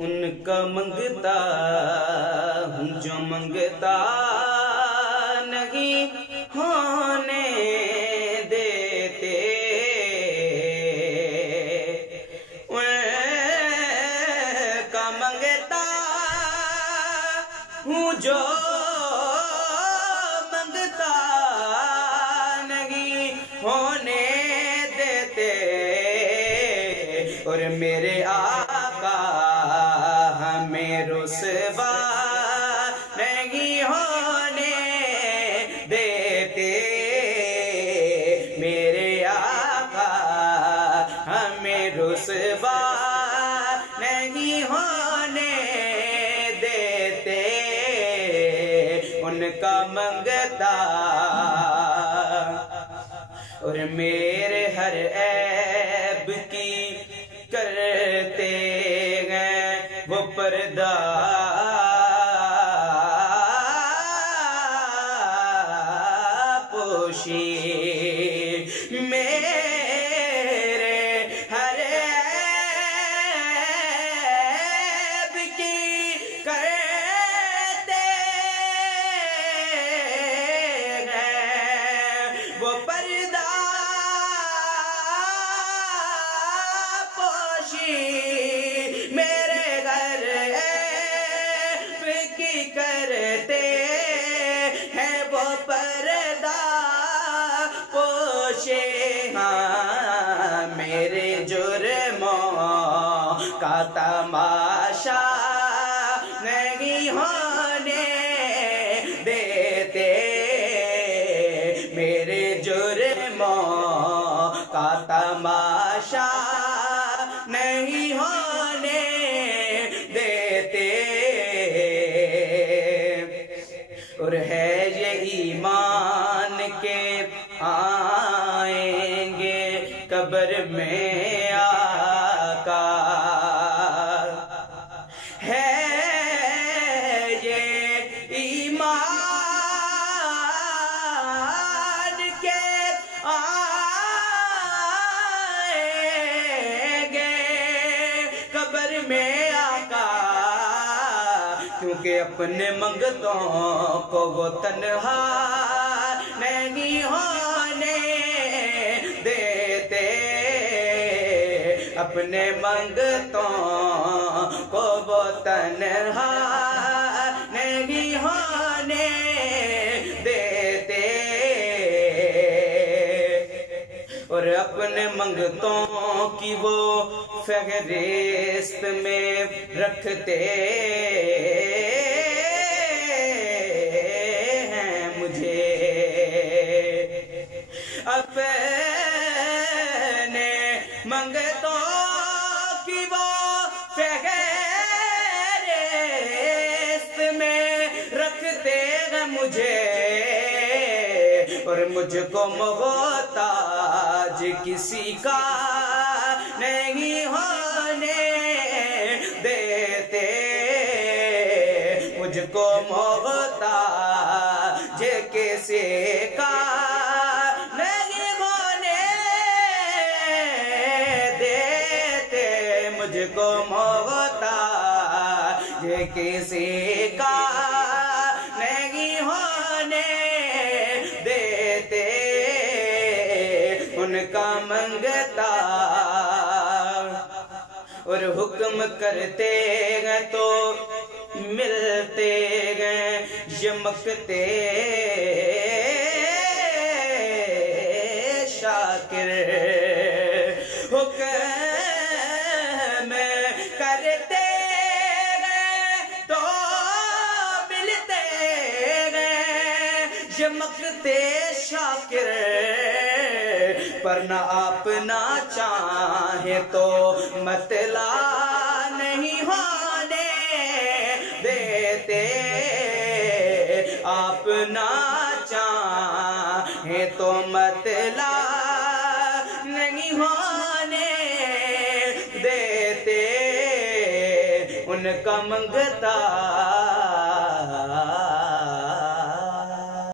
उनका मंगता हूँ जो मंगता नहीं होने देते, उनका मंगता हूँ जो मंगता नहीं होने देते, और मेरे आका हमें रुसवा नहीं होने देते, मेरे आका हमें रुसवा नहीं होने देते, उनका मंगता और मेरे हर ऐब की करते हैं वो पर्दा पोशी, मेरे हर ऐब की करते हैं वो पर्दा मेरे घर की करते हैं वो पर्दा पोशे, हाँ मेरे जुर्मों का तमाशा नहीं होने देते, मेरे जुर्मों का तमाशा नहीं होने देते, और है ये ईमान के आएंगे कब्र में आका, है ये ईमान के में आका, क्योंकि अपने मंगतों को वो तन्हा नहीं होने देते, अपने मंगतों को वो तन्हा नहीं होने देते, और अपने मंगतों की वो फहरिस्त में रखते हैं मुझे, अपने मंगतों की वो फहरिस्त में रखते हैं मुझे, और मुझको मोहताज किसी का नहीं होने देते, मुझको मोहताज किसी का नहीं होने देते, मुझको मोहताज किसी का नहीं होने देते, उनका मंगता और हुक्म करते हैं तो मिलते हैं, यमकते शाकिर हुक्म करते हैं तो मिलते हैं, यमकते शाकिर, पर न आप ना चाहे तो मतला नहीं होने देते, आप ना चाहे तो मतला नहीं होने देते, उनका मंगता